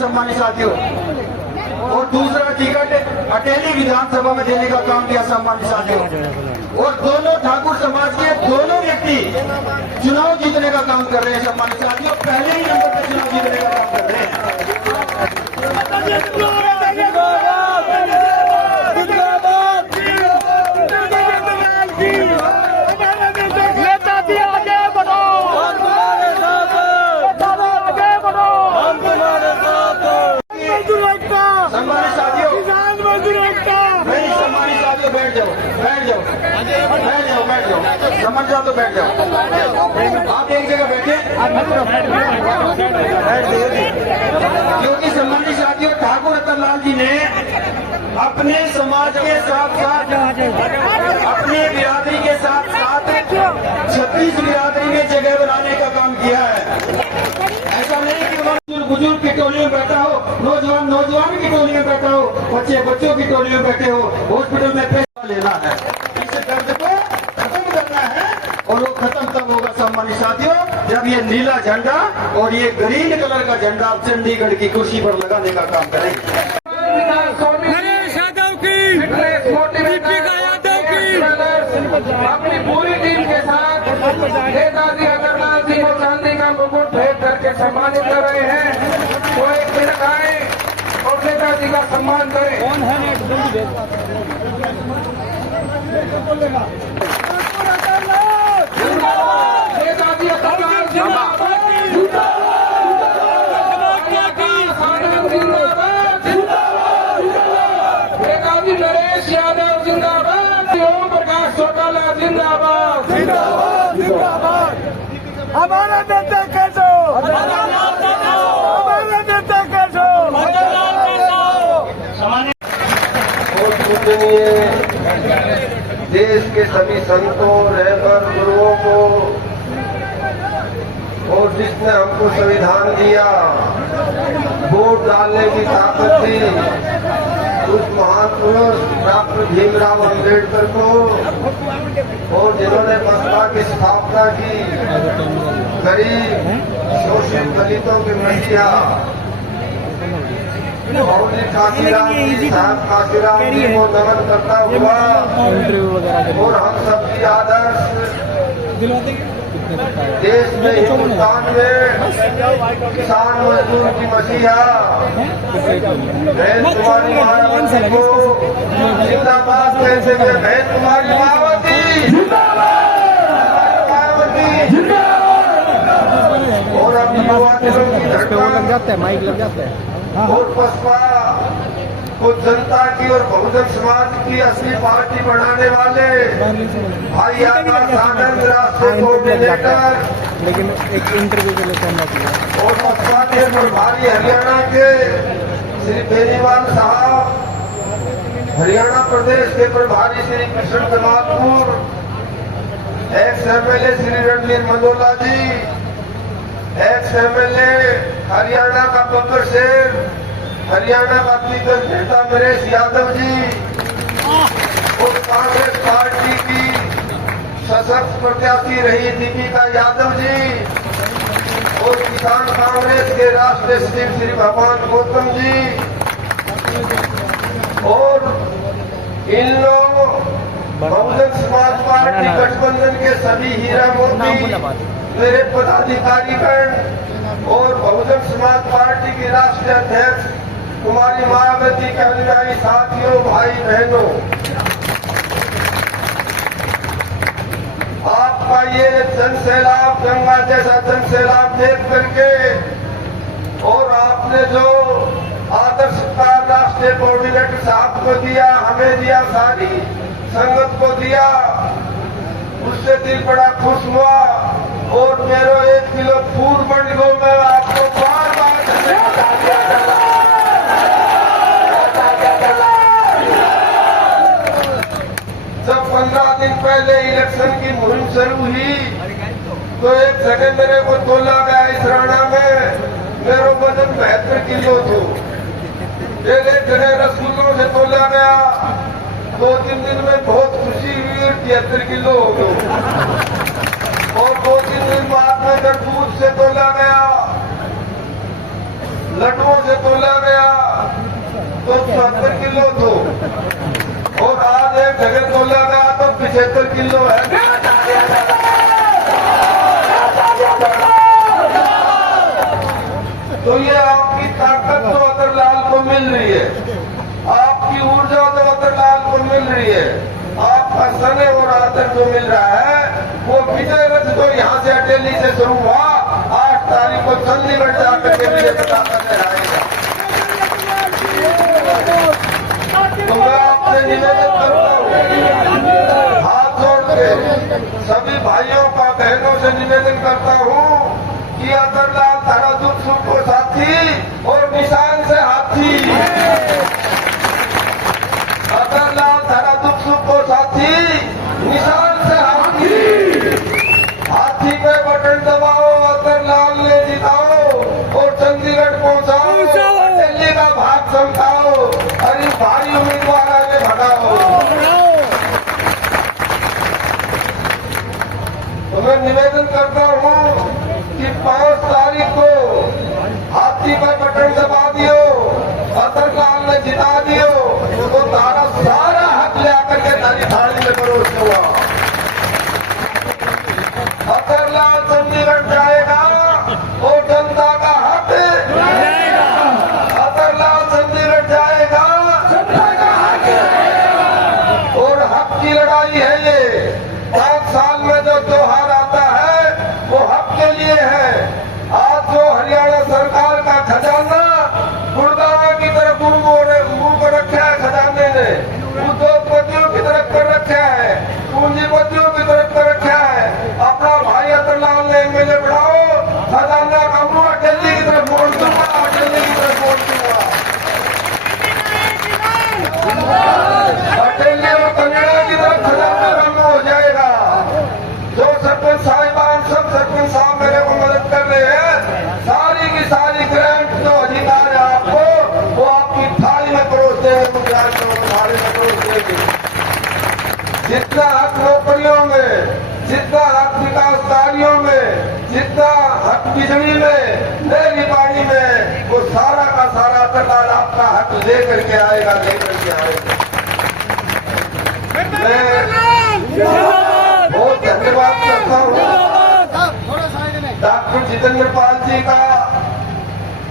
सम्मानित साथियों, और दूसरा टिकट अटेली विधानसभा में देने का काम किया सम्मानित साथियों। और दोनों ठाकुर समाज के दोनों व्यक्ति चुनाव जीतने का काम कर रहे हैं सम्मानित साथियों, पहले ही नंबर पर चुनाव जीतने का काम कर रहे हैं। सम्मानित साथियों, नहीं सम्मानित साथियों बैठ जाओ, बैठ जाओ, बैठ जाओ, बैठ जाओ, समझ जाओ तो बैठ जाओ। आप एक जगह बैठे, क्योंकि सम्मानित साथियों ठाकुर रतनलाल जी ने अपने समाज के साथ साथ अपने बिरादरी के साथ साथ 36 बिरादरी में जगह बनाने का काम किया है। ऐसा नहीं कि उन्होंने बुजुर्ग की टोली में बैठा हो, नौजवान की टोली में बैठा हो, बच्चों की टोली में बैठे हो, हॉस्पिटल में पैसा लेना है, इस दर्द को खत्म करना है। और वो खत्म तब होगा सम्मानित साथियों जब ये नीला झंडा और ये ग्रीन कलर का झंडा चंडीगढ़ की कुर्सी पर लगाने का काम करेंगे। अपनी पूरी टीम के साथ नेताजी अगरनाथ जी को चांदी का मुकुट भेंट करके सम्मानित कर रहे हैं। वो एक मिनट आए और नेताजी का सम्मान करें। नेताजी अगरनाथ जिंदाबाद, नेताजी नरेश यादव जिंदाबाद, ओम प्रकाश चौटाला जिंदाबाद, जिंदाबाद, जिंदाबाद। हमारा नेता कैसो, हमारा नेता कैसो। और पूजनीय देश के सभी संतों, रहबर, गुरुओं को, और जिसने हमको संविधान दिया, वोट डालने की ताकत दी, उस महान पुरुष डॉक्टर भीमराव अम्बेडकर को, और जिन्होंने बसपा की स्थापना की, गरीब शोषित दलितों के मसीहा मौली काशीराम जी, साहब काशीराम जी को नमन करता हुआ, और हम सबकी आदर्श देश में हिंदुस्तान में किसान मजदूर की मसीहा बहन कुमारी मायावती को जिंदाबाद कहते हुए, बहन कुमारी मायावती और अपनी युवा दिलों की धड़कन माइक लग जाता है। और बसपा को जनता की और बहुजन समाज की असली पार्टी बनाने वाले भाई आकाश आनंद, राष्ट्रीय कोऑर्डिनेटर, लेकिन एक इंटरव्यू के लिए करना चाहिए। और बसपा के प्रभारी हरियाणा के श्री बेनीवाल साहब, हरियाणा प्रदेश के प्रभारी श्री कृष्ण जमालपुर, एक्स MLA श्री रणवीर मंडोला जी, एक्स MLA हरियाणा का बब्बर शेर, हरियाणा का पीपल्स नेता नरेश यादव जी, और कांग्रेस पार्टी की सशक्त प्रत्याशी रही दीपिका यादव जी, और किसान कांग्रेस के राष्ट्रीय सचिव श्री भगवान गौतम जी, और इन लोगों बहुजन समाज पार्टी गठबंधन के सभी हीरा मोती मेरे पदाधिकारीगण, और बहुजन समाज पार्टी की राष्ट्रीय अध्यक्ष कुमारी मायावती के अनुयायी साथियों, भाई बहनों, आपका ये जन सैलाब, गंगा जैसा जन सैलाब देख करके, और आपने जो आदर्शकार राष्ट्रीय कोऑर्डिनेटर साहब को दिया, हमें दिया, सारी संगत को दिया, उससे दिल बड़ा खुश हुआ। और मेरो 1 किलो फूल बढ़ गो, मैं आपको बार बार जब 15 दिन पहले इलेक्शन की मुहिम शुरू हुई तो एक जगह मेरे को तोला गया इसराना में, मेरा वजन 72 किलो थो। एक जगह रसगुल्लों से तोला गया, 2-3 दिन में बहुत खुशी हुई, 73 किलो हो गए। और 2-3 दिन बाद में दूध से तोला गया, लड्डुओं से तोला गया तो 70 किलो तो, और आज एक जगह तोला गया तो 75 किलो है। तो ये आपकी ताकत तो अतरलाल को मिल रही है, आपकी ऊर्जा तो अतरलाल को मिल रही है, आपका स्नेह और आदर जो मिल रहा है वो विजय रथ तो यहाँ से अटेली से शुरू हुआ, 8 तारीख को चंडीगढ़ जाकर के विजय पताका लहराएगा। तो मैं आपसे निवेदन करता हूँ, हाथ जोड़ के सभी भाइयों का बहनों से निवेदन करता हूँ कि अतरलाल तारा दुख सुख को साथी और निशान से हाथी, अतरलाल तारा दुख सुख को साथी निशान से हाथी, हाथी पे बटन दबाओ, अतरलाल ने जिताओ और चंडीगढ़ पहुंचाओ, दिल्ली का भाग समझाओ, अरे भारी उम्मीदवार आगे भगाओ। तो मैं निवेदन करता हूँ कि 5 तारीख को हाथी पर बटन दबा दियो, अतरलाल ने जिता दियो, तो तारा सारा हक ले आकर के तारी थाली में परोस हुआ। अतरलाल चंडीगढ़ जाएगा और जनता का हक, अतरलाल चंडीगढ़ जाएगा जनता का हक, और हक की लड़ाई है ये। 5 साल में जो त्योहार आता है वो हक के लिए है। आज जो हरियाणा सरकार का खजाना गुड़गांव की तरफ मुंह कर रखा है, खजाने ने उद्योगपतियों की तरफ कर रखा है, पूंजीपतियों की तरफ कर रखा है। अपना भाई अतरलाल ने एमएलए बढ़ाओ, खजाना का मुंह दिल्ली की तरफ मोड़ दूंगा, दिल्ली की तरफ मोड़ दूंगा। दिल्ली और कन्नड़ा की तरफ खजाना का मुंह हो जाएगा। जो सरपंच साहिबान सब सरपंच साहब मेरे को मदद कर रहे हैं, सारी की सारी ग्रांट जो अधिकार है आपको वो आपकी थाली में परोस देंगे, गुजरात में थाली में परोस देंगे। जितना हक नौकरियों में, जितना हक विकास कार्यों में, जितना हक बिजली में, नहरी पानी में, वो सारा का सारा अतरलाल आपका हक लेकर के आएगा, लेकर के आएगा। मैं बहुत धन्यवाद करता हूँ डॉक्टर जितेंद्र पाल जी का,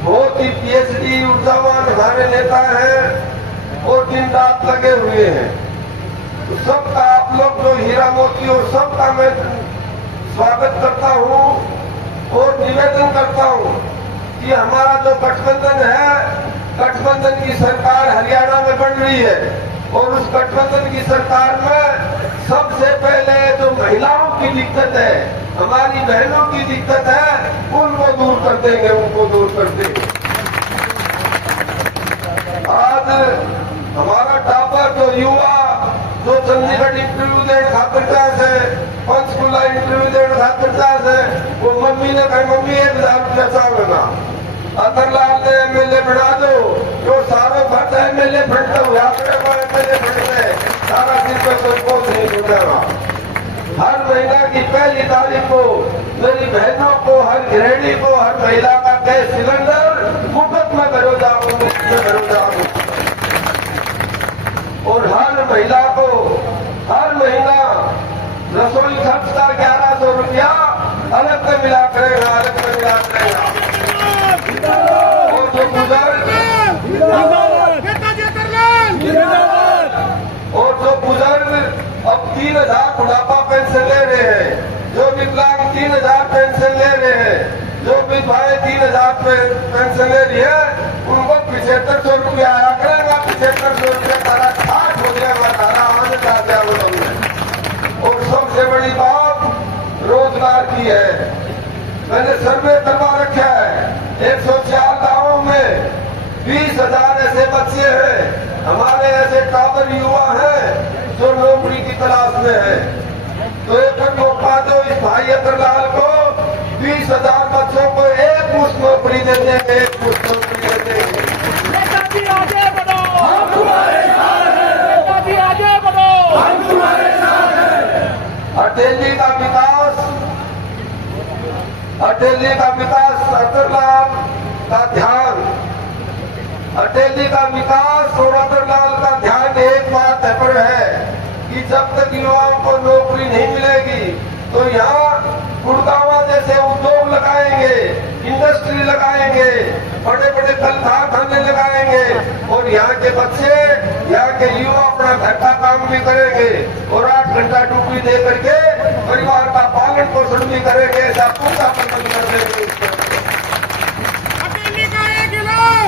बहुत ही पीएचडी ऊर्जावान हमारे नेता हैं और दिन रात लगे हुए हैं। तो सबका आप लोग जो हीरा मोती और सबका मैं स्वागत करता हूँ और निवेदन करता हूँ कि हमारा जो गठबंधन है, गठबंधन की सरकार हरियाणा में बन रही है और उस गठबंधन की सरकार में सबसे पहले जो महिलाओं की दिक्कत है, हमारी बहनों की दिक्कत है, उनको दूर कर देंगे, उनको दूर कर देंगे। आज हमारा टापर जो युवा जो चंडीगढ़ इंटरव्यू देने खातिर से, पंचकुला इंटरव्यू देने खातिर से, वो मम्मी ने कहा मम्मी 1000 रुपया चावना, अतरलाल ने एमएलए बना दो, जो सारों फंड एमएलए फंड तो एमएलए फंड में सारा दिन पर संकोच नहीं जुड़ेगा। हर महीना की 1 तारीख को मेरी बहनों को, हर गृहिणी को, हर महिला का गैस सिलेंडर मुफ्त में घरों जाऊँ, घरों जाऊँ। और हर महिला को हर महीना रसोई खर्च का 1100 रुपया अलग से मिला करेगा, अलग से मिला करेगा। और जो बुजुर्ग अब 3000 बुढ़ापा पेंशन ले रहे हैं, जो विकलांग 3000 पेंशन ले रहे हैं, जो विधवाएं 3000 पेंशन ले रही है, उनको 7500 रुपया आया करेगा। 7500 रुपया तारा 60 हो जाएगा, तारा आनंद आ जाएगा तुमने। और सबसे बड़ी बात रोजगार की है। मैंने सर्वे करवा रखा है, 104 गाँवों में 20,000 ऐसे बच्चे हैं, हमारे ऐसे टावर युवा हैं जो नौकरी की तलाश में है। तो एक मौका दो इस भाई अतरलाल को, 20,000 बच्चों को एक मुश्त नौकरी दे देंगे, एक मुश्त नौकरी दे देंगे। आगे बढ़ो, हम तुम्हारे साथ हैं। आगे बढ़ो, हम तुम्हारे साथ हैं। अटेली का विकास, अटेली का विकास अतरलाल का ध्यान अटेली का विकास और रतनलाल का ध्यान एक बात पर है कि जब तक युवाओं को नौकरी नहीं मिलेगी तो यहाँ गुड़गांव जैसे उद्योग लगाएंगे, इंडस्ट्री लगाएंगे, बड़े बड़े कल कारखाने लगाएंगे और यहाँ के बच्चे, यहाँ के युवा अपना घर का काम भी करेंगे और 8 घंटा ड्यूटी दे करके परिवार का पालन पोषण भी करेंगे। ऐसा पूरा प्रबंध कर देंगे। अकेली का एक इलाज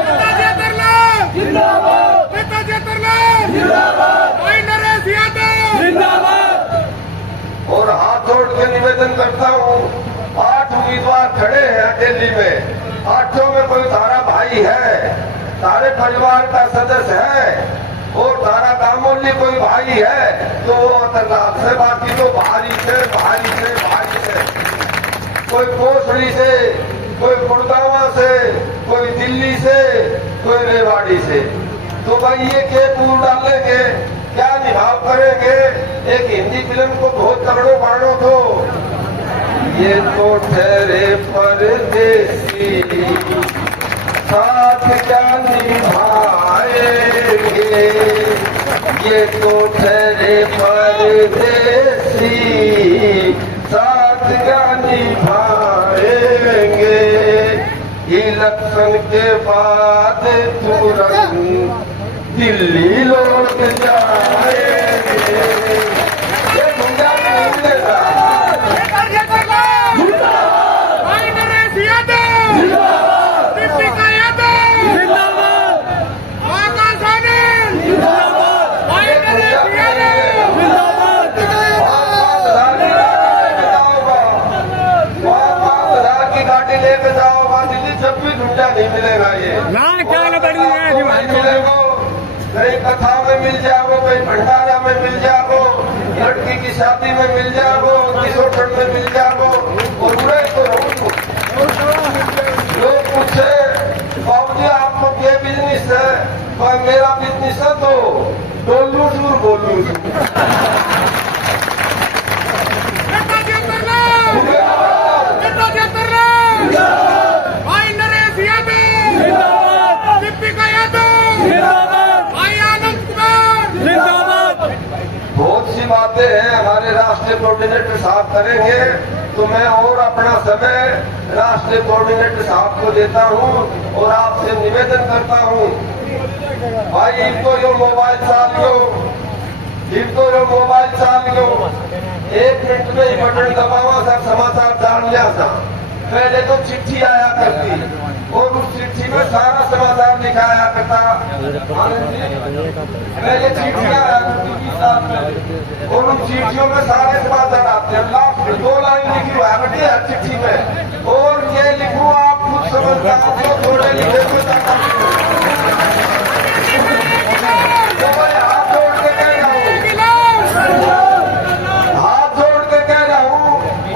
नेताजी अतरलाल जिंदाबाद, नेताजी अतरलाल जिंदाबाद, भाई नरेश यादव जिंदाबाद। और हाथ जोड़ के निवेदन करता हूँ, 8 उम्मीदवार खड़े हैं अटेली में, 8 में कोई तारा भाई है, तारे परिवार का सदस्य है और तारा दामोली कोई भाई है तो वो अतरलाल से, बाकी तो भारी से भारी से भारी से, कोई कोसड़ी से, कोई गुड़गांव से, कोई दिल्ली से, कोई रेवाड़ी से। तो भाई ये के पूर डालेंगे, क्या निभाव करेंगे? एक हिंदी फिल्म को बहुत तगड़ो बाड़ो तो ये तो ठहरे परदेसी साथ क्या निभाएंगे, ये तो ठहरे परदेसी साथ क्या निभाएंगे, इलेक्शन के बाद तुरंत दिल्ली लौट जाएंगे। ये गुंडा नहीं मिलेगा। नेताजी अतरलाल जिंदाबाद, भाई नरेश यादव जिंदाबाद, दीपिका यादव जिंदाबाद, आकाश आनंद जिंदाबाद, भाई नरेश यादव जिंदाबाद। 5,000 की गाड़ी लेके जाओगा दिल्ली, जब भी गुंडा नहीं मिलेगा। ये ना क्या बड़ी नहीं मिलेगा, कहीं कथा में मिल जाओ, कहीं भंडारा में मिल जाओ, लड़की की शादी में मिल जाओ, किशोर में मिल जाओ और बुरे तो लोग पूछे बाबूजी आपको क्या बिजनेस है? और मेरा बिजनेस है तो डोलू दूर बोलू दूर। नेताजी अतरलाल नेताजी अतरलाल भाई नरेश यादव जिंदाबाद, दीपिका यादव जिंदाबाद, भाई आनंद कुमार जिंदाबाद। बहुत सी बातें हैं हमारे राष्ट्रीय कोऑर्डिनेटर साहब करेंगे तो मैं और अपना समय राष्ट्रीय कोऑर्डिनेटर साहब को देता हूं और आपसे निवेदन करता हूं, भाई इनको यो मोबाइल चालियो, इनको यो मोबाइल चालियो, 1 मिनट में ही बटन दबावा था, समाचार जान लिया था। पहले तो चिट्ठी आया करती और उस चिट्ठी में सारा समाचार लिखाया करता। पहले चिट्ठियां आया करती और उन चिट्ठियों में सारे समाचार आते हैं। लास्ट 2 लाइन लिखी हुआ है हर चिट्ठी में और ये लिखू आप खुद समझदार हो, थोड़े लिखे हुए तो मैं हाथ जोड़ के कह रहा हूँ, हाथ जोड़ के कह रहा हूँ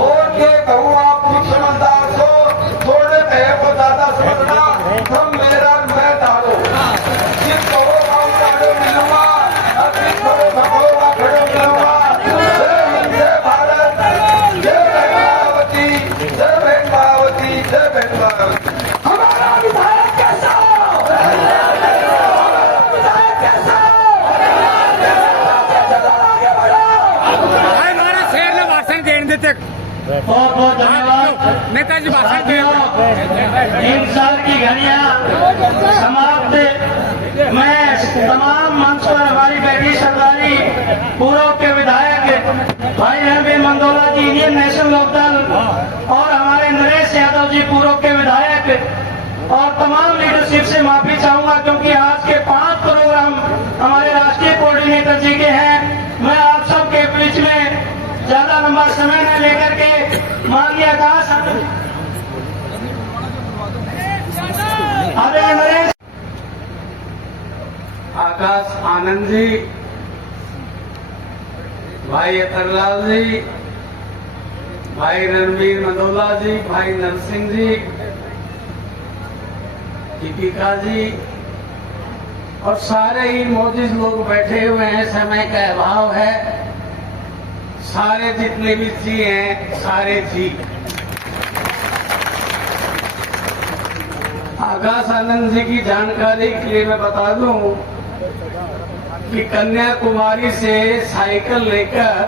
और ये कहूँ आप खुद समझदार हो, थोड़े कहे को ज्यादा समझना, तुम मेरा मैं डालो, सिर्फ कहो हम डालो मिलूंगा, अभी कहो भगोगा खड़ो मिलूंगा। जय हिंद, जय भारत, जय मायावती, जय बहन मायावती, जय बहन मायावती। हमारा विधायक कैसा हमारा शेर ने भाषण देने देते। बहुत बहुत धन्यवाद। नेताजी भाषण दे 3 साल की घड़ियां समाप्त। मैं तमाम मंच पर हमारी बेटी सरदारी पूर्व के विधायक भाई एम मंदोला जी, इंडियन नेशनल लोकदल और हमारे नरेश यादव जी पूर्व के विधायक और तमाम लीडरशिप से माफी चाहूंगा क्योंकि आज के 5 प्रोग्राम हमारे राष्ट्रीय कोऑर्डिनेटर जी के हैं। मैं आप सबके बीच में ज्यादा लंबा समय न लेकर के माननीय आकाश आनंद जी, भाई अतरलाल जी, भाई रणबीर मंदोला जी, भाई नरसिंह जी, दीपिका जी और सारे ही मौजूद लोग बैठे हुए हैं। समय का अभाव है, सारे जितने भी जी हैं सारे जी। आकाश आनंद जी की जानकारी के लिए मैं बता दूं कि कन्याकुमारी से साइकिल लेकर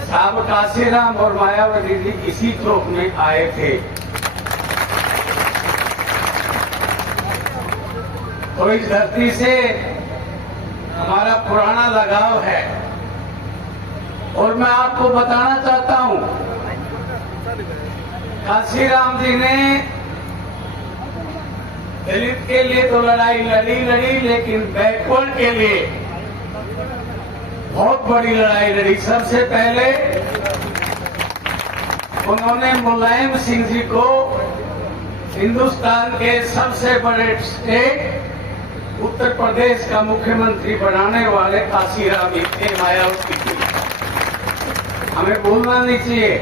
साहब काशीराम और मायावती जी इसी चौक में आए थे। तो इस धरती से हमारा पुराना लगाव है और मैं आपको बताना चाहता हूं, काशीराम जी ने दलित के लिए तो लड़ाई लड़ी, लेकिन बैकवर्ड के लिए बहुत बड़ी लड़ाई लड़ी। सबसे पहले उन्होंने मुलायम सिंह जी को हिंदुस्तान के सबसे बड़े स्टेट उत्तर प्रदेश का मुख्यमंत्री बनाने वाले काशीराम जी थे, मायावती जी। हमें भूलना नहीं चाहिए।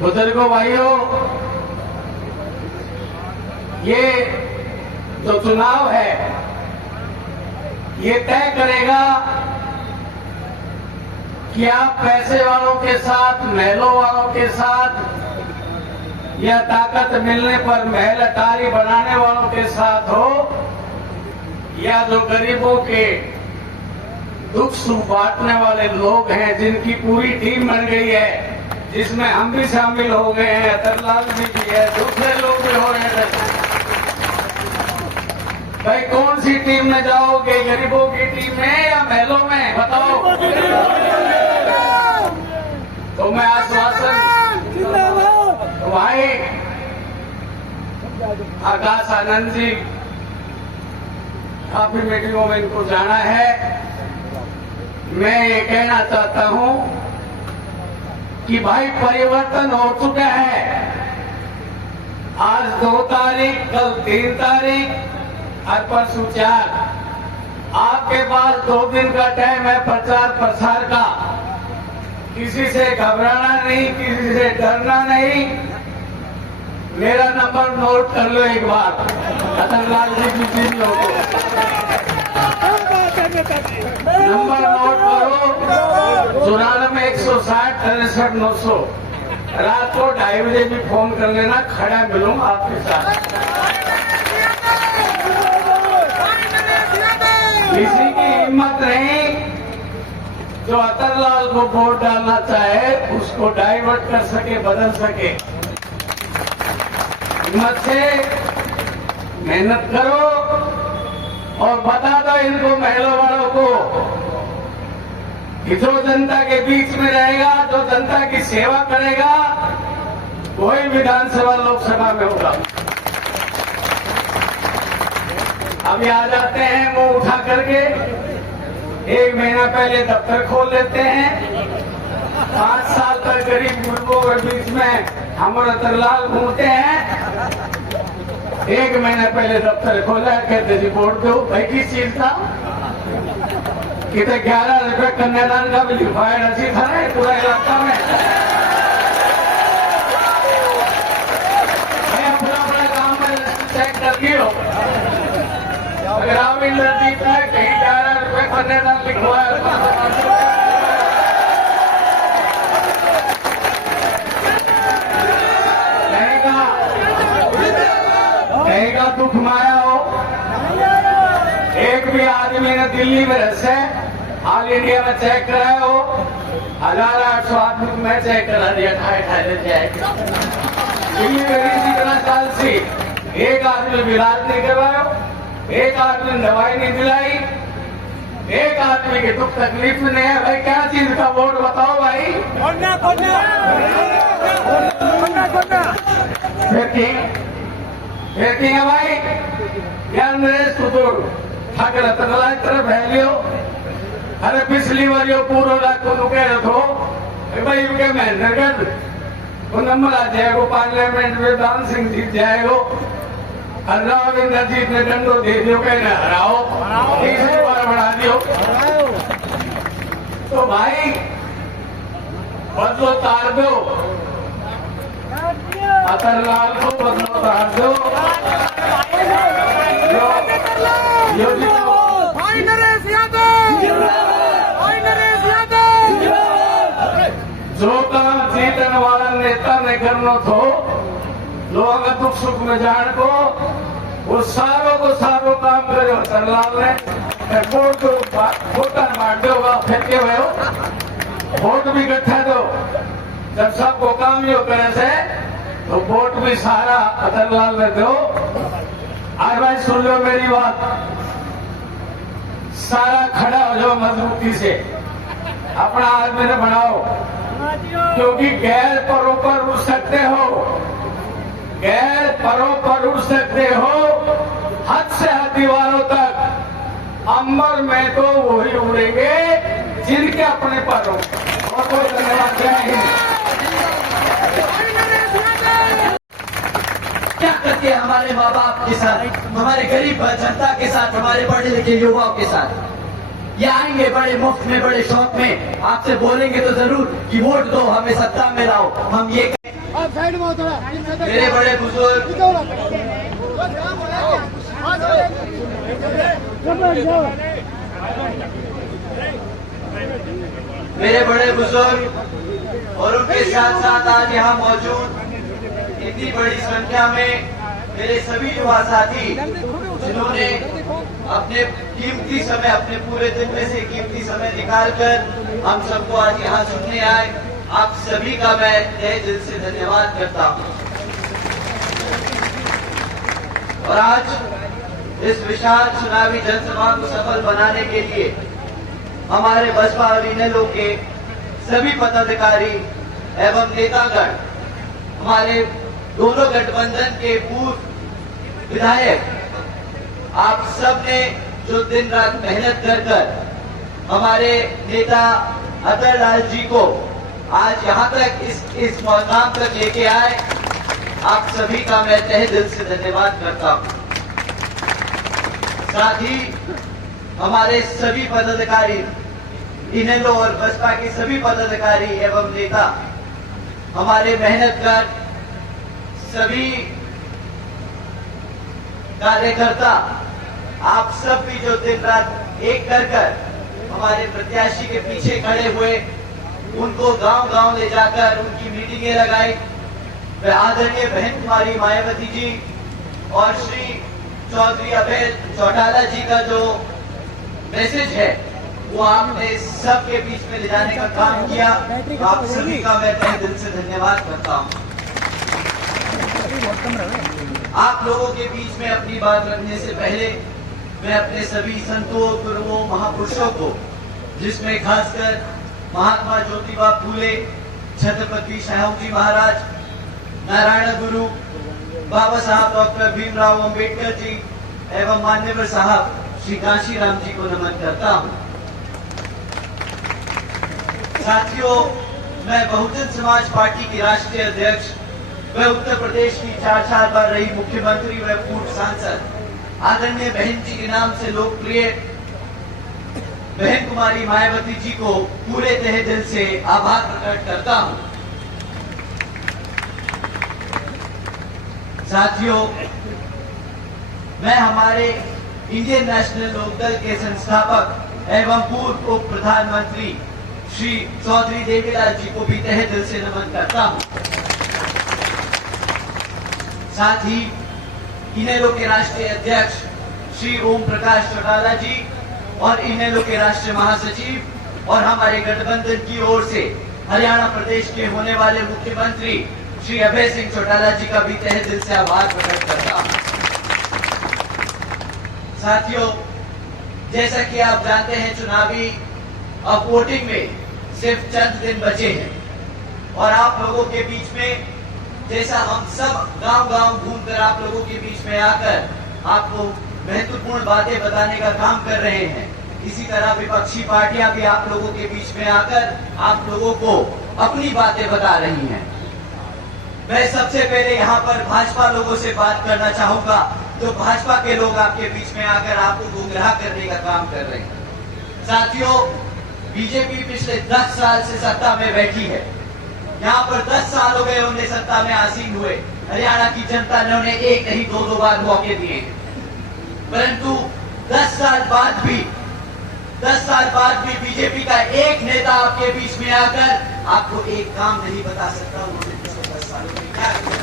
बुजुर्गों, भाइयों, ये जो चुनाव है ये तय करेगा कि आप पैसे वालों के साथ, महलों वालों के साथ, या ताकत मिलने पर महल अटारी बनाने वालों के साथ हो, या जो गरीबों के दुख सुख बांटने वाले लोग हैं, जिनकी पूरी टीम बन गई है, जिसमें हम भी शामिल हो गए हैं, अतरलाल जी भी है, दूसरे लोग भी हो रहे हैं। भाई कौन सी टीम में जाओगे, गरीबों की टीम में या महलों में, बताओ। तो मैं आश्वासन, तो भाई आकाश आनंद जी, काफी मीटिंगों में इनको जाना है। मैं ये कहना चाहता हूं कि भाई परिवर्तन हो चुका है। आज 2 तारीख, कल 3 तारीख और परसों 4। आपके पास 2 दिन का टाइम है प्रचार प्रसार का। किसी से घबराना नहीं, किसी से डरना नहीं। मेरा नंबर नोट कर लो एक बार, अतरलाल जी की टीम लोगों, नंबर नोट करो 94 160 63 900। रात को 2:30 बजे भी फोन कर लेना, खड़ा मिलूंगा आपके साथ। किसी की हिम्मत नहीं जो अतरलाल को वोट डालना चाहे उसको डाइवर्ट कर सके, बदल सके। हिम्मत से मेहनत करो और बता दो इनको, महलों वालों को, कि जो जनता के बीच में रहेगा, जो जनता की सेवा करेगा, वही विधानसभा लोकसभा में होगा। अभी आ जाते हैं मुंह उठा करके, 1 महीना पहले दफ्तर खोल लेते हैं। 5 साल तक गरीब गुरबों के बीच में हम और अतरलाल घूमते हैं। 1 महीना पहले दफ्तर खोला, कहते जी वोट दो। भाई किस चीज का? कितने 11 रुपए कन्यादान का भी लिखवाया रसी था ना पूरा इलाका में। अपना काम में चेक कर लियो। ग्रामीण नजदीक में कहीं 11 रुपए कन्यादान लिखवाया। कहीं का दुख माया हो। एक भी आदमी ने दिल्ली में रसे ऑल इंडिया में चेक कराया हो, 1800 आदमी में चेक करा दिया, ठाए जाएगा। दिल्ली में रही इतना साल से एक आदमी भी इलाज नहीं करवाया, एक आदमी ने दवाई नहीं दिलाई, एक आदमी के दुख तकलीफ में नहीं है। भाई क्या चीज का वोट बताओ भाई। फिर है भाई यार नरेश कुतुर ठाकर अतरला तरफ है लियो। अरे पिछली बार यो पूरा लाखों कह रहे थो भाई उनके महेंद्रगढ़ वो नंबर आ जाएगा, पार्लियामेंट में दान सिंह जीत जाएगा। राव इंद्रजीत ने डंडो दे दियो, कहना हराओ, तीसरी बार बढ़ा दियो। तो भाई बदलो तार दो, अतरलाल को बदलो तार दो। भाई नरेश यादव, भाई नरेश यादव। जो काम जीतने वाला नेता ने करना थो, लोग सुख में जान को वो सारों को सारों काम करे तरलाल ने वोट मार दो फेंके हुए हो वोट भी इकट्ठा दो जब सबको काम यो करे से तो वोट भी सारा तरलाल ने दो। आज भाई सुन लो मेरी बात, सारा खड़ा हो जाओ मजबूती से, अपना आदमी ने बनाओ, क्योंकि गैर परों पर उड़ सकते हो, गैर परों पर उड़ सकते हो हद से हद दीवारों तक, अंबर में तो वही उड़ेंगे जिनके अपने पर हो। बहुत बहुत धन्यवाद। जय हिंद। क्या करते हैं हमारे माँ बाप के साथ, हमारे गरीब जनता के साथ, हमारे पढ़े लिखे युवाओं के साथ। ये आएंगे बड़े मुफ्त में, बड़े शौक में, आपसे बोलेंगे तो जरूर कि वोट दो, हमें सत्ता में लाओ। हम ये आप साइड में हो थोड़ा। मेरे बड़े बुजुर्ग, मेरे बड़े बुजुर्ग और उनके साथ साथ आज यहाँ मौजूद इतनी बड़ी संख्या में मेरे सभी युवा साथी जिन्होंने अपने कीमती समय, अपने पूरे दिन में से कीमती समय निकालकर हम सबको आज यहाँ सुनने आए, आप सभी का मैं तहे दिल से धन्यवाद करता हूँ। और आज इस विशाल चुनावी जनसभा को सफल बनाने के लिए हमारे बसपा और इनेलो के सभी पदाधिकारी एवं नेतागण, हमारे दोनों गठबंधन के पूर्व विधायक, आप सब ने जो दिन रात मेहनत कर हमारे नेता अतर लाल जी को आज यहाँ तक इस मुकाम तक लेके आए, आप सभी का मैं तहे दिल से धन्यवाद करता हूँ। साथ ही हमारे सभी पदाधिकारी, इनेलो और बसपा के सभी पदाधिकारी एवं नेता, हमारे मेहनत कर सभी कार्यकर्ता, आप सब भी जो दिन रात एक कर हमारे प्रत्याशी के पीछे खड़े हुए, उनको गांव-गांव ले जाकर उनकी मीटिंगें लगाई। आदरणीय बहन कुमारी मायावती जी और श्री चौधरी अभय चौटाला जी का जो मैसेज है वो आपने सबके बीच में ले जाने का काम किया। आप सभी का मैं तहे दिल से धन्यवाद करता हूँ। आप लोगों के बीच में अपनी बात रखने से पहले मैं अपने सभी संतों, गुरुओं, महापुरुषों को, जिसमें खासकर महात्मा ज्योतिबा फूले, छत्रपति शाहू जी महाराज, नारायण गुरु, बाबा साहब डॉक्टर भीमराव अंबेडकर जी एवं मान्यवर साहब श्री कांशीराम जी को नमन करता हूँ। साथियों, मैं बहुजन समाज पार्टी की राष्ट्रीय अध्यक्ष व उत्तर प्रदेश की 4 बार रही मुख्यमंत्री व पूर्व सांसद आदरणीय बहन जी के नाम से लोकप्रिय बहन कुमारी मायावती जी को पूरे तहे दिल से आभार प्रकट करता हूं। साथियों, मैं हमारे इंडियन नेशनल लोकदल के संस्थापक एवं पूर्व उप प्रधानमंत्री श्री चौधरी देवीलाल जी को भी तहे दिल से नमन करता हूं। साथ ही इनेलो के राष्ट्रीय अध्यक्ष श्री ओम प्रकाश चौटाला जी और इनेलो के राष्ट्रीय महासचिव और हमारे गठबंधन की ओर से हरियाणा प्रदेश के होने वाले मुख्यमंत्री श्री अभय सिंह चौटाला जी का भी तहे दिल से आभार प्रकट करता हूं। साथियों, जैसा कि आप जानते हैं, चुनावी अब वोटिंग में सिर्फ चंद दिन बचे हैं और आप लोगों के बीच में, जैसा हम सब गांव-गांव घूमकर आप लोगों के बीच में आकर आपको महत्वपूर्ण बातें बताने का काम कर रहे हैं, इसी तरह विपक्षी पार्टियां भी आप लोगों के बीच में आकर आप लोगों को अपनी बातें बता रही हैं। मैं सबसे पहले यहाँ पर भाजपा लोगों से बात करना चाहूंगा, तो भाजपा के लोग आपके बीच में आकर आपको गुमराह करने का काम कर रहे हैं। साथियों, बीजेपी पिछले 10 साल से सत्ता में बैठी है। यहाँ पर 10 साल हो गए उन्हें सत्ता में आसीन हुए। हरियाणा की जनता ने उन्हें एक नहीं 2 बार मौके दिए, परंतु 10 साल बाद भी बीजेपी का एक नेता आपके बीच में आकर आपको एक काम नहीं बता सकता उन्होंने पिछले 10 सालों में क्या किया।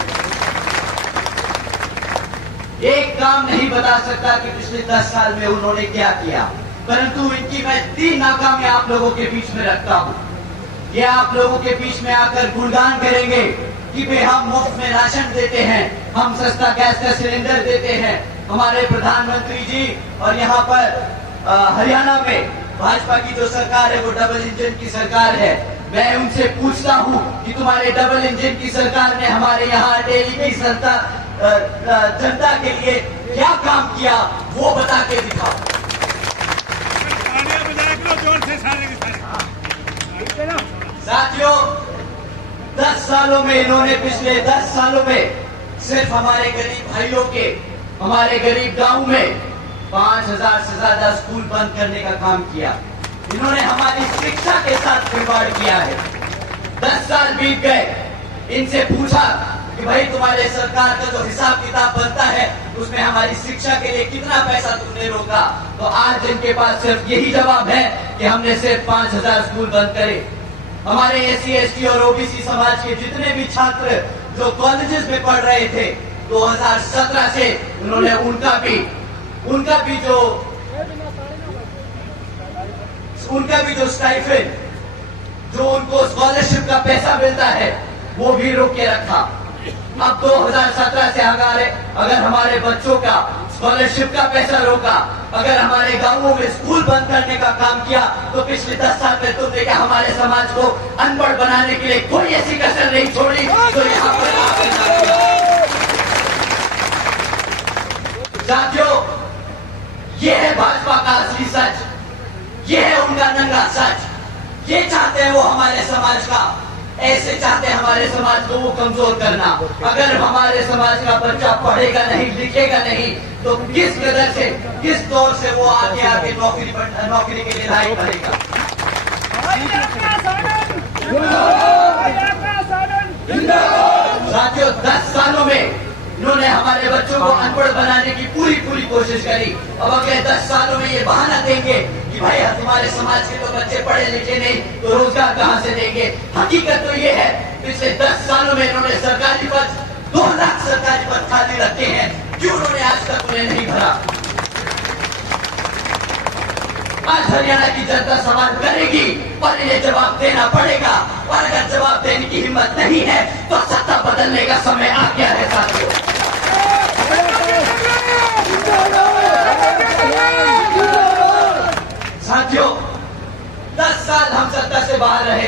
एक काम नहीं बता सकता कि पिछले 10 साल में उन्होंने क्या किया, परंतु इनकी मैं 3 नाकामी आप लोगों के बीच में रखता हूँ। ये आप लोगों के बीच में आकर गुणगान करेंगे कि भाई हम मुफ्त में राशन देते हैं, हम सस्ता गैस का सिलेंडर देते हैं। हमारे प्रधानमंत्री जी और यहाँ पर हरियाणा में भाजपा की जो सरकार है वो डबल इंजन की सरकार है। मैं उनसे पूछता हूँ कि तुम्हारे डबल इंजन की सरकार ने हमारे यहाँ अटेली की जनता के लिए क्या काम किया, वो बता के दिखाओ। साथियों, 10 सालों में इन्होंने पिछले 10 सालों में सिर्फ हमारे गरीब भाइयों के, हमारे गरीब गांव में 5000 से ज्यादा स्कूल बंद करने का काम किया। इन्होंने हमारी शिक्षा के साथ खिलवाड़ किया है। 10 साल बीत गए, इनसे पूछा कि भाई तुम्हारे सरकार का जो हिसाब किताब बनता है उसमें हमारी शिक्षा के लिए कितना पैसा तुमने रोका, तो आज इनके पास सिर्फ यही जवाब है कि हमने सिर्फ 5000 स्कूल बंद करे। हमारे SC ST और OBC समाज के जितने भी छात्र जो कॉलेजेस में पढ़ रहे थे, 2017 से उन्होंने उनका भी जो स्टाइपेंड, जो उनको स्कॉलरशिप का पैसा मिलता है, वो भी रोक के रखा। अब 2017 से अगर हमारे बच्चों का स्कॉलरशिप का पैसा रोका, अगर हमारे गांवों में स्कूल बंद करने का काम किया, तो पिछले 10 साल में तुमने क्या हमारे समाज को अनपढ़ बनाने के लिए कोई ऐसी कसर नहीं छोड़ी जो यहाँ पर। साथियों, ये है भाजपा का असली सच, ये है उनका नंगा सच। ये चाहते हैं वो हमारे समाज का, ऐसे चाहते हैं हमारे समाज को वो कमजोर करना। अगर हमारे समाज का बच्चा पढ़ेगा नहीं, लिखेगा नहीं, तो किस कदर से, किस तौर से वो आगे नौकरी के लिए लायक बनेगा। साथियों, 10 सालों में इन्होंने हमारे बच्चों को अनपढ़ बनाने की पूरी कोशिश करी। अब अगले 10 सालों में ये बहाना देंगे कि भाई तुम्हारे समाज के तो बच्चे पढ़े लिखे नहीं, तो रोजगार कहाँ से देंगे। हकीकत तो ये है, पिछले 10 सालों में इन्होंने सरकारी पद 2 लाख सरकारी पद खाली रखे हैं, क्यों उन्होंने आज तक उन्हें नहीं भरा। आज हरियाणा की जनता सवाल करेगी और इन्हें जवाब देना पड़ेगा, और अगर जवाब देने की हिम्मत नहीं है तो सत्ता बदलने का समय आ गया है। साथियों, 10 साल हम सत्ता से बाहर रहे,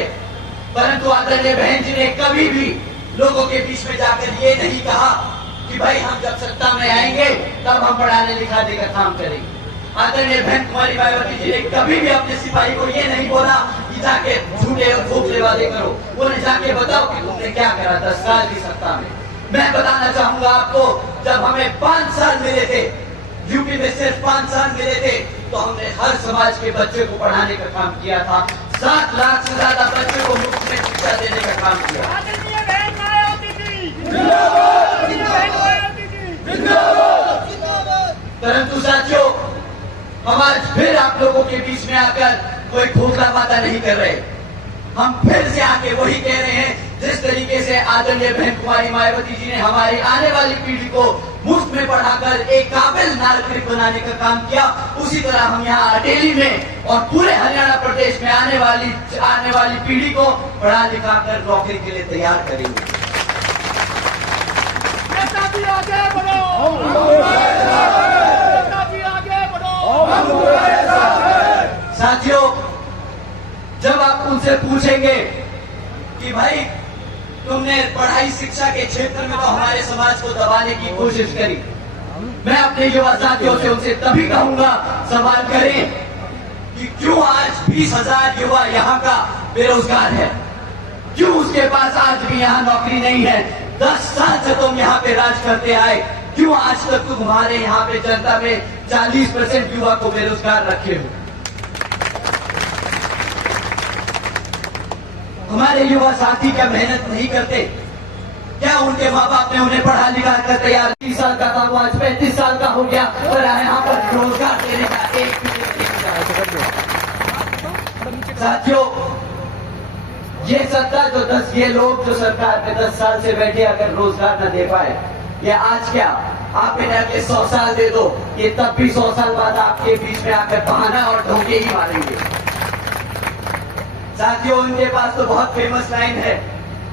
परंतु आदरणीय बहन जी ने कभी भी लोगों के बीच में जाकर ये नहीं कहा कि भाई हम जब सत्ता में आएंगे तब हम पढ़ाने लिखाने का काम करेंगे। आदरणीय बहन कुमारी मायावती जी ने कभी भी अपने सिपाही को ये नहीं बोला कि जाके झूठे और खोखले वादे करो, उन्हें जाके बताओ कि तुमने क्या करा 10 साल की सत्ता में। मैं बताना चाहूंगा आपको, जब हमें 5 साल मिले थे, यूपी में सिर्फ 5 साल मिले थे, तो हमने हर समाज के बच्चे को पढ़ाने का काम किया था। 7 लाख से ज्यादा बच्चों को मुफ्त में शिक्षा देने का काम किया। परंतु साथियों, हम आज फिर आप लोगों के बीच में आकर कोई खोखला वादा नहीं कर रहे। हम फिर से आके वही कह रहे हैं, जिस तरीके से आदरणीय बहन कुमारी मायावती जी ने हमारी आने वाली पीढ़ी को मुफ्त में पढ़ाकर एक काबिल नागरिक बनाने का काम किया, उसी तरह हम यहाँ अटेली में और पूरे हरियाणा प्रदेश में आने वाली पीढ़ी को पढ़ा लिखा कर नौकरी के लिए तैयार करेंगे। साथियों, जब आप उनसे पूछेंगे कि भाई तुमने पढ़ाई शिक्षा के क्षेत्र में तो हमारे समाज को दबाने की कोशिश करी, मैं अपने युवा साथियों से उनसे तभी कहूंगा, सवाल करें कि क्यों आज 20,000 युवा यहाँ का बेरोजगार है, क्यों उसके पास आज भी यहाँ नौकरी नहीं है। 10 साल से तुम यहाँ पे राज करते आए, क्यों आज तक तुम्हारे यहाँ पे जनता में 40% युवा को बेरोजगार रखे हो। हमारे युवा साथी क्या मेहनत नहीं करते? क्या उनके माँ बाप ने उन्हें पढ़ा लिखा कर तैयार? 30 साल का था वो आज 35 साल का हो गया, और यहाँ पर रोजगार देने का एक साथियों, ये सत्ता ये लोग जो सरकार में 10 साल से बैठे अगर रोजगार न दे पाए, ये आज क्या आप इन्हें अगले 100 साल दे दो, ये तब भी 100 साल बाद आपके बीच में आकर बहाना और धोखे ही मारेंगे। साथियों, इनके पास तो बहुत फेमस लाइन है,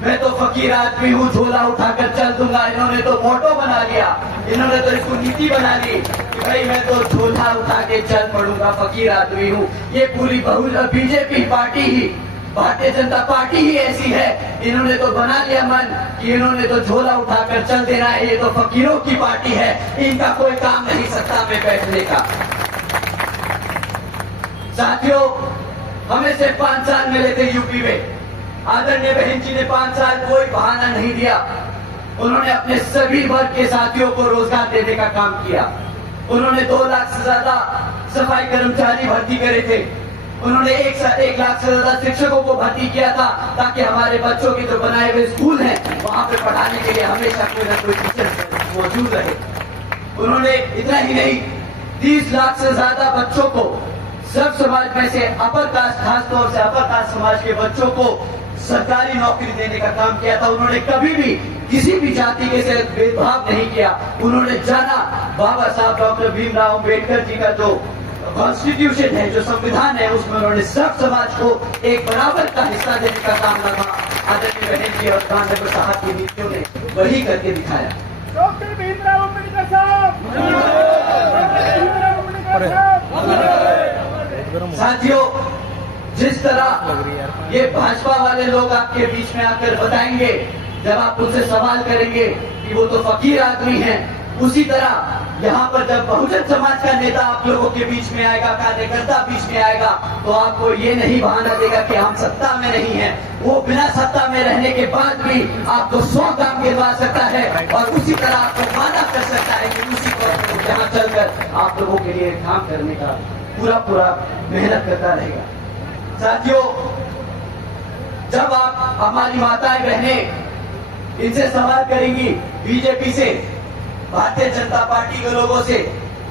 मैं तो फकीर आदमी हूँ, झोला उठाकर चल दूंगा। इन्होंने तो मोटो बना लिया, इन्होंने तो इसको नीति बना ली कि भाई मैं तो झोला उठा के चल पड़ूंगा, फकीर आदमी हूँ। ये पूरी बीजेपी पार्टी ही, भारतीय जनता पार्टी ही ऐसी है, इन्होंने तो बना लिया मन कि इन्होंने तो झोला उठाकर चल देना है, ये तो फकीरों की पार्टी है, इनका कोई काम नहीं सत्ता में बैठने का। साथियों, हमें सिर्फ 5 साल मिले थे यूपी में, आदरणीय बहन जी ने 5 साल कोई बहाना नहीं दिया। उन्होंने अपने सभी वर्ग के साथियों को रोजगार देने का काम किया। उन्होंने 2 लाख से ज्यादा सफाई कर्मचारी भर्ती करे थे। उन्होंने 1 लाख से ज्यादा शिक्षकों को भर्ती किया था, ताकि हमारे बच्चों के जो बनाए हुए स्कूल हैं वहां पे पढ़ाने के लिए हमेशा कोई न कोई टीचर मौजूद रहे। उन्होंने इतना ही नहीं, 30 लाख से ज्यादा बच्चों को सब समाज में से अपर कास्ट, खासतौर से अपर कास्ट समाज के बच्चों को सरकारी नौकरी देने का काम किया था। उन्होंने कभी भी किसी भी जाति के साथ भेदभाव नहीं किया। उन्होंने जाना बाबा साहब डॉक्टर भीमराव अम्बेडकर जी का जो कॉन्स्टिट्यूशन है, जो संविधान है, उसमें उन्होंने सब समाज को एक बराबर का हिस्सा देने का काम लगा। आदरणीय बहन जी और गांधी साहब की नीतियों ने वही करके दिखाया। डॉक्टर भीमराव अम्बेडकर साहब, साथियों, जिस तरह ये भाजपा वाले लोग आपके बीच में आकर बताएंगे, जब आप उनसे सवाल करेंगे कि वो तो फकीर आदमी हैं, उसी तरह यहाँ पर जब बहुजन समाज का नेता आप लोगों के बीच में आएगा, कार्यकर्ता बीच में आएगा, तो आपको ये नहीं बहाना देगा कि हम सत्ता में नहीं हैं। वो बिना सत्ता में रहने के बाद भी आपको 100 काम गिरवा सकता है और उसी तरह आपको वादा कर सकता है कि उसी पर यहाँ चलकर आप लोगों के लिए काम करने का पूरा मेहनत करता रहेगा। साथियों, जब आप हमारी माताएं बहनें इनसे सवाल करेंगी, बीजेपी से, भारतीय जनता पार्टी के लोगों से,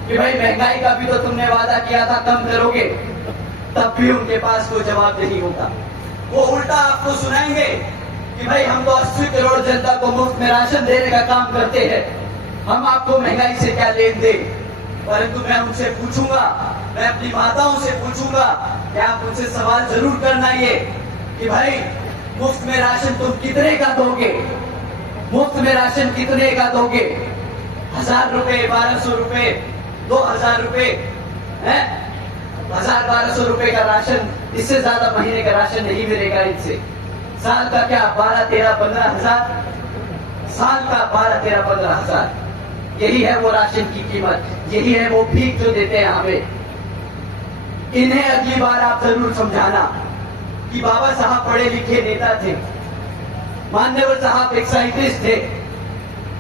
कि भाई महंगाई का भी तो तुमने वादा किया था कम करोगे, तब भी उनके पास कोई जवाब नहीं होता। वो उल्टा आपको सुनाएंगे कि भाई हम तो 80 करोड़ जनता को मुफ्त में राशन देने का काम करते हैं, हम आपको महंगाई से क्या लेन दें। परंतु मैं उनसे पूछूंगा, मैं अपनी माताओं से पूछूंगा कि आप उनसे सवाल जरूर करना ये कि भाई मुफ्त में राशन तुम कितने का दोगे, मुफ्त में राशन कितने का दोगे? 1000 रुपए, 1200 रुपए, 2000 रुपए है, 1000-1200 रुपए का राशन, इससे ज्यादा महीने का राशन नहीं मिलेगा इनसे। साल का क्या 12-13-15 हजार, साल का 12-13-15 हजार, यही है वो राशन की कीमत, यही है वो भीख जो देते हैं हमें। इन्हें अगली बार आप जरूर समझाना कि बाबा साहब पढ़े लिखे नेता थे, मान्यवर साहब एक साइंटिस्ट थे,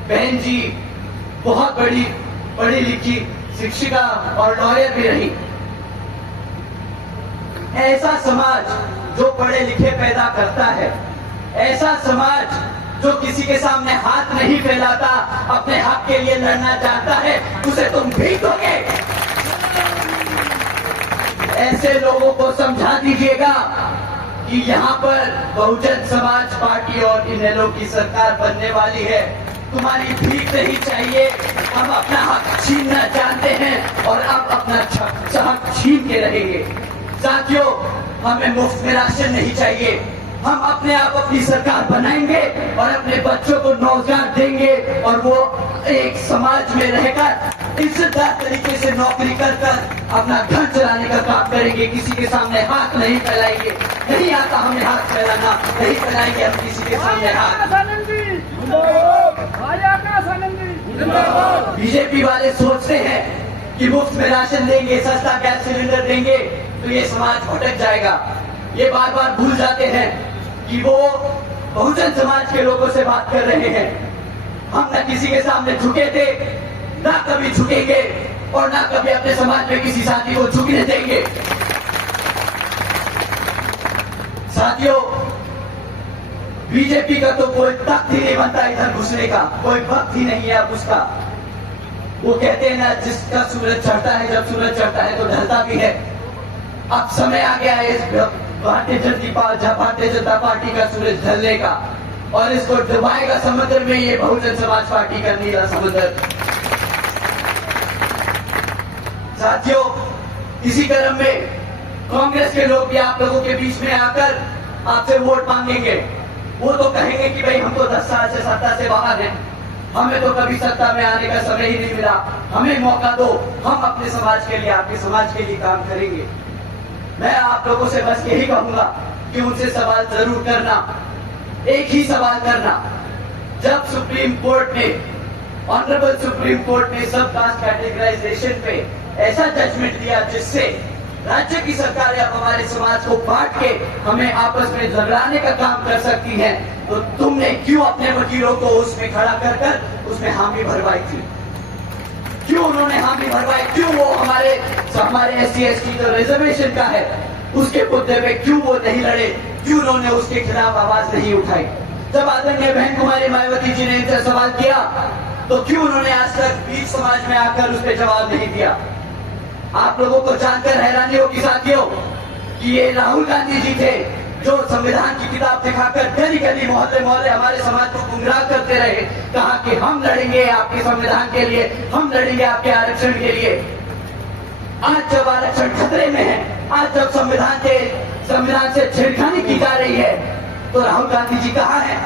बहन जी बहुत बड़ी पढ़ी लिखी शिक्षिका और लॉयर भी रही। ऐसा समाज जो पढ़े लिखे पैदा करता है, ऐसा समाज जो किसी के सामने हाथ नहीं फैलाता, अपने हक के लिए लड़ना चाहता है, उसे तुम भीख दोगे। ऐसे लोगों को समझा दीजिएगा कि यहाँ पर बहुजन समाज पार्टी और इनेलो की सरकार बनने वाली है, तुम्हारी भीख नहीं चाहिए, हम अपना हक छीनना चाहते हैं और अब अपना हक छीन के रहेंगे। साथियों, हमें मुफ्त में राशन नहीं चाहिए, हम अपने आप अपनी सरकार बनाएंगे और अपने बच्चों को रोजगार देंगे और वो एक समाज में रहकर इज्जतदार तरीके से नौकरी कर अपना घर चलाने का काम करेंगे। किसी के सामने हाथ नहीं फैलाएंगे, नहीं आता हमें हाथ फैलाना, नहीं फैलाएंगे हम किसी के सामने हाथ। बीजेपी वाले सोचते हैं कि मुफ्त में राशन देंगे, सस्ता गैस सिलेंडर देंगे तो ये समाज भटक जाएगा। ये बार बार भूल जाते हैं कि वो बहुजन समाज के लोगों से बात कर रहे हैं। हम न किसी के सामने झुके थे, ना कभी झुकेंगे और ना कभी अपने समाज में किसी साथी को झुकने देंगे। साथियों, बीजेपी का तो कोई तख्त ही नहीं बनता इधर घुसने का, कोई वक्त ही नहीं है अब उसका। वो कहते हैं ना, जिसका सूरज चढ़ता है, जब सूरज चढ़ता है तो ढलता भी है। अब समय आ गया है इस भारतीय जनता पार्टी का सूरज ढलने का और इसको डुबाएगा समुद्र में ये बहुजन समाज पार्टी का नीला समुद्र। साथियों, इसी क्रम में कांग्रेस के लोग भी आप लोगों के बीच में आकर आपसे वोट मांगेंगे। वो तो कहेंगे कि भाई हम तो 10 साल से सत्ता से बाहर हैं, हमें तो कभी सत्ता में आने का समय ही नहीं मिला, हमें मौका दो, हम अपने समाज के लिए, आपके समाज के लिए काम करेंगे। मैं आप लोगों से बस यही कहूंगा कि उनसे सवाल जरूर करना, एक ही सवाल करना। जब सुप्रीम कोर्ट ने, ऑनरेबल सुप्रीम कोर्ट ने सब कास्ट कैटेगराइजेशन पे ऐसा जजमेंट दिया जिससे राज्य की सरकारें अब हमारे समाज को बांट के हमें आपस में झगड़ाने का काम कर सकती हैं, तो तुमने क्यों अपने वकीलों को उसमें खड़ा कर उसमें हामी भरवाई थी? क्यों उन्होंने हामी भरवाई? क्यों वो हमारे SC ST जो रिजर्वेशन का है उसके मुद्दे पे क्यों वो नहीं लड़े? क्यों उन्होंने उसके खिलाफ आवाज नहीं उठाई? जब आदरणीय बहन कुमारी मायावती जी ने इनसे सवाल किया तो क्यों उन्होंने आज तक बीच समाज में आकर उस पर जवाब नहीं दिया? आप लोगों को जानकर हैरानी होगी साथियों कि ये राहुल गांधी जी थे जो संविधान की किताब दिखाकर गली गली मोहल्ले मोहल्ले हमारे समाज को गुमराह करते रहे, कहा कि हम लड़ेंगे आपके संविधान के लिए, हम लड़ेंगे आपके आरक्षण के लिए। आज जब आरक्षण खतरे में है, आज जब संविधान से छेड़खानी की जा रही है, तो राहुल गांधी जी कहाँ है?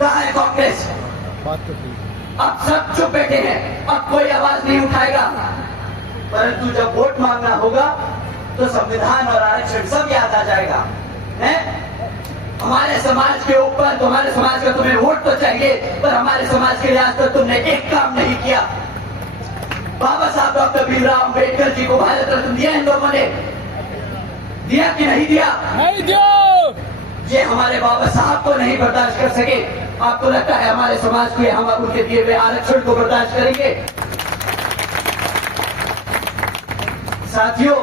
कहाँ है कांग्रेस? अब सब चुप बैठे हैं, अब कोई आवाज नहीं उठाएगा। परंतु जब वोट मांगना होगा तो संविधान और आरक्षण सब याद आ जाएगा। है हमारे समाज के ऊपर, तुम्हारे समाज का तुम्हें वोट तो चाहिए, पर हमारे समाज के लिए आज तक तुमने एक काम नहीं किया। बाबा साहब डॉक्टर भीमराव अम्बेडकर जी को भारत रत्न दिया इन लोगों ने, दिया कि नहीं दिया? नहीं दिया। ये हमारे बाबा साहब को नहीं बर्दाश्त कर सके, आपको लगता है हमारे समाज को हम उनके दिए हुए आरक्षण को बर्दाश्त करेंगे? साथियों,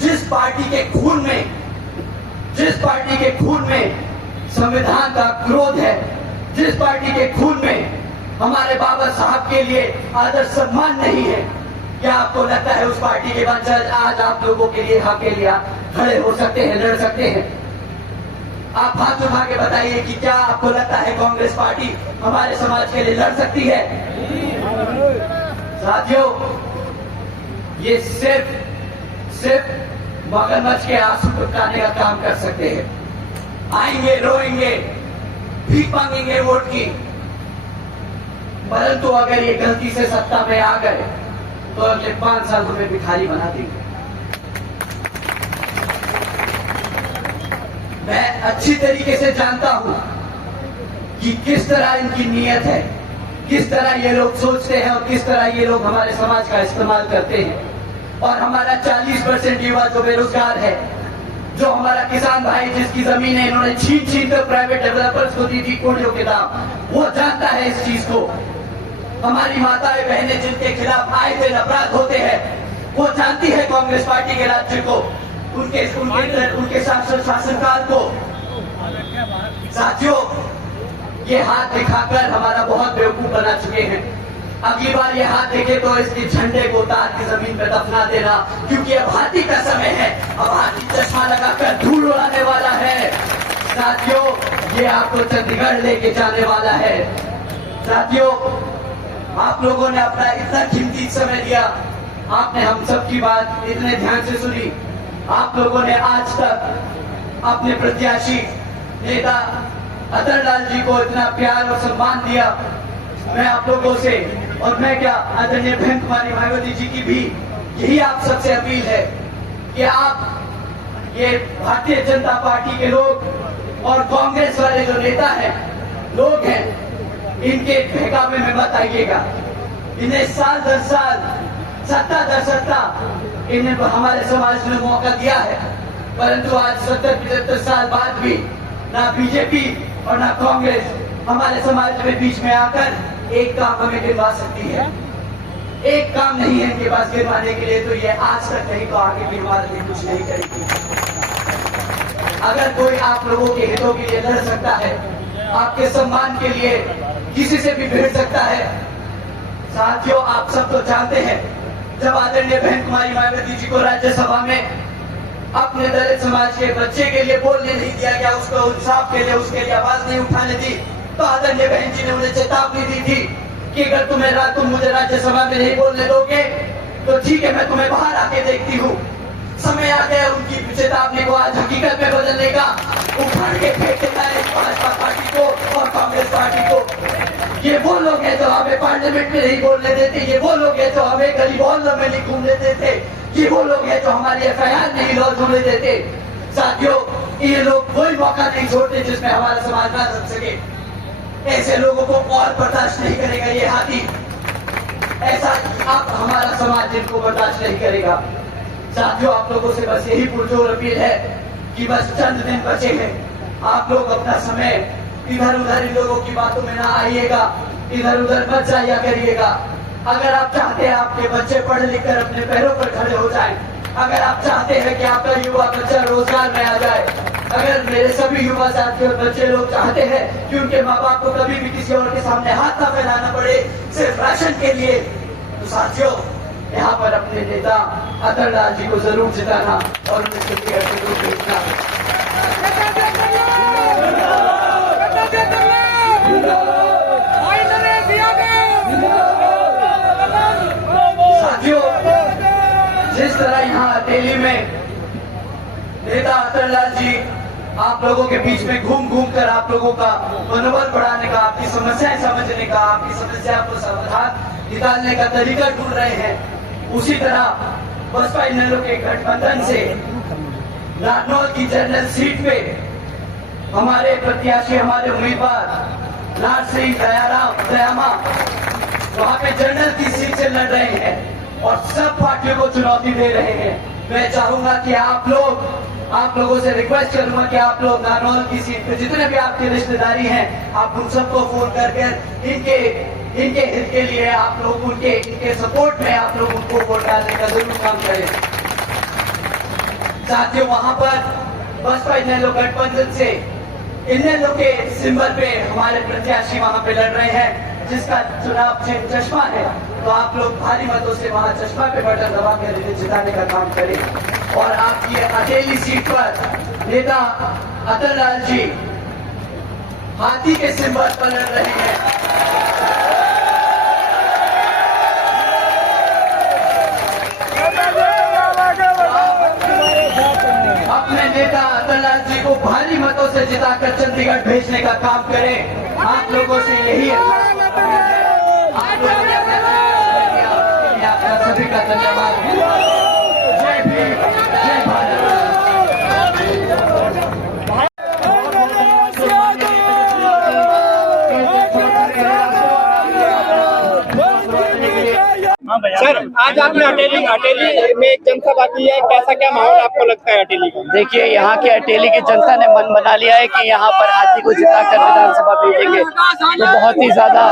जिस पार्टी के खून में संविधान का क्रोध है, जिस पार्टी के खून में हमारे बाबा साहब के लिए आदर सम्मान नहीं है, क्या आपको लगता है उस पार्टी के वंशज आज आप लोगों के लिए हक के लिए खड़े हो सकते हैं, लड़ सकते हैं? आप हाथ उठा के बताइए कि क्या आपको लगता है कांग्रेस पार्टी हमारे समाज के लिए लड़ सकती है? साथियों, ये सिर्फ मगरमच्छ के आंसू टपकाने का काम कर सकते हैं। आएंगे, रोएंगे, भीख मांगेंगे वोट की, परंतु अगर ये गलती से सत्ता में आ गए तो अगले 5 साल तुम्हें भिखारी बना देंगे। मैं अच्छी तरीके से जानता हूं कि किस तरह इनकी नीयत है, किस तरह ये लोग सोचते हैं और किस तरह ये लोग हमारे समाज का इस्तेमाल करते हैं। और हमारा 40% युवा जो बेरोजगार है, जो हमारा किसान भाई जिसकी जमीनें इन्होंने छीन कर प्राइवेट डेवलपर्स को दी थी कोड़ियों के दाम, वो जानता है इस चीज को। हमारी माताएं बहनें जिनके खिलाफ आए दिन अपराध होते हैं, वो जानती है कांग्रेस पार्टी के राज्य को, उनके शासनकाल को। साथियों, ये हाथ दिखाकर हमारा बहुत बेवकूफ बना चुके हैं। अगली बार ये हाथ देखे तो इसके झंडे को उतार के जमीन पे दफना देना, क्योंकि अब हाथी का समय है, अब हाथी चश्मा लगाकर धूल उड़ाने वाला है। साथियों, ये आपको चंडीगढ़ लेके जाने वाला है। साथियों, आप लोगों ने अपना इतना कीमती समय दिया, आपने हम सब की बात इतने ध्यान से सुनी। आप लोगों ने आज तक अपने प्रत्याशी नेता अतर लाल जी को इतना प्यार और सम्मान दिया। मैं आप लोगों से, और मैं क्या, आदरणीय बहन कुमारी मायावती जी की भी यही आप सबसे अपील है कि आप ये भारतीय जनता पार्टी के लोग और कांग्रेस वाले जो नेता हैं, लोग हैं, इनके बहकावे में मत आइएगा। इन्हें साल दर साल, सत्ता दर सत्ता इन्हें हमारे समाज में मौका दिया है, परंतु आज 70-75 साल बाद भी ना बीजेपी और ना कांग्रेस हमारे समाज में बीच में आकर एक काम हमें गिनवा सकती है। एक काम नहीं है इनके पास गिनवाने के लिए, तो ये आज तक नहीं तो आगे भी हमारे लिए कुछ नहीं करेगी। अगर कोई आप लोगों के हितों के लिए लड़ सकता है, आपके सम्मान के लिए किसी से भी भिड़ सकता है। साथियों, आप सब तो जानते हैं, जब आदरणीय बहन कुमारी मायावती जी को राज्यसभा में अपने दलित समाज के बच्चे के लिए बोलने नहीं दिया गया, उसको इंसाफ के लिए, उसके लिए आवाज नहीं उठाने दी, तो आदरणीय बहन जी ने उन्हें चेतावनी दी थी कि अगर तुम मुझे राज्यसभा में नहीं बोलने दोगे तो ठीक है, मैं तुम्हें बाहर आके देखती हूँ। समय आ गया उनकी चेतावनी को आज हकीकत में बदलने का। उखाड़ के फेंक देना है भाजपा पार्टी को और कांग्रेस पार्टी को। ये वो लोग हैं जो हमें पार्लियामेंट में नहीं बोलने देते, ये वो लोग हैं जो हमें गली मोहल्लों में नहीं घूमने देते, ये वो लोग हैं जो हमारी FIR नहीं लॉन्च होने देते। साथियों, ये लोग कोई मौका नहीं छोड़ते जिसमें हमारा समाज ना रख सके। ऐसे लोगों को और बर्दाश्त नहीं करेगा ये हाथी। ऐसा अब हमारा समाज इनको बर्दाश्त नहीं करेगा। साथियों, आप लोगों से बस यही पुरजोर अपील है कि बस चंद दिन बचे हैं। आप लोग अपना समय इधर उधर इन लोगों की बातों में ना आइएगा, इधर उधर मत जाया करिएगा। अगर आप चाहते हैं आपके बच्चे पढ़ लिख कर अपने पैरों पर खड़े हो जाएं, अगर आप चाहते हैं कि आपका युवा बच्चा रोजगार में आ जाए, अगर मेरे सभी युवा साथी और बच्चे लोग चाहते हैं कि उनके माँ बाप को कभी भी किसी और के सामने हाथ ना फैलाना पड़े सिर्फ राशन के लिए, तो साथियों यहाँ पर अपने नेता अतुल लाल जी को जरूर जिताना और उन्हें चंडीगढ़ से जरूर भेजना। साथियों, जिस तरह यहाँ अटेली में नेता अतुल लाल जी आप लोगों के बीच में घूम घूम कर आप लोगों का मनोबल बढ़ाने का, आपकी समस्याएं समझने का, आपकी समस्या को समाधान निकालने का तरीका ढूंढ रहे हैं, उसी तरह बसपा इनेलो के गठबंधन से नारनौल की जनरल सीट पे हमारे प्रत्याशी, हमारे उम्मीदवार लाल सिंह दयामा वहां पे जनरल की सीट से लड़ रहे हैं और सब पार्टियों को चुनौती दे रहे हैं। मैं चाहूंगा कि आप लोगों से रिक्वेस्ट करूंगा कि आप लोग नारनौल की सीट पे जितने भी आपके रिश्तेदारी हैं, आप उन सबको फोन कर इनके हित के लिए आप लोग इनके सपोर्ट में आप लोग उनको वोट डालने का जरूर काम करें। साथियों, वहां पर बसपा इनेलो गठबंधन से इनेलो के सिंबल पे हमारे प्रत्याशी वहां पे लड़ रहे हैं, जिसका चुनाव चिन्ह चश्मा है। तो आप लोग भारी मतों से वहां चश्मा पे बटन दबा कर इन्हें जिताने का काम करें। और आपकी अकेली सीट पर नेता अतुल लाल जी हाथी के सिंबल पर लड़ रहे हैं। अपने नेता अतुल लाल जी को भारी मतों से जिताकर चंडीगढ़ भेजने का काम करें। आप लोगों से यही आप लोगों ने आपका सभी का धन्यवाद। जय भीम, जय भारत। सर, आज आपने अटेली में एक जनसभा की है, कैसा क्या माहौल आपको लगता है अटेली का? देखिए, यहाँ के अटेली की जनता ने मन बना लिया है कि यहाँ पर हाथी को जिताकर विधानसभा भेजेंगे। तो बहुत ही ज्यादा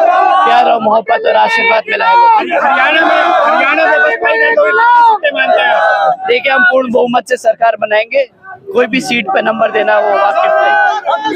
प्यार और मोहब्बत और आशीर्वाद मिला है। हरियाणा में बसपा सीटें मानते हैं। देखिए, हम पूर्ण बहुमत से सरकार बनाएंगे। कोई भी सीट पे नंबर देना वो वाकिफ नहीं।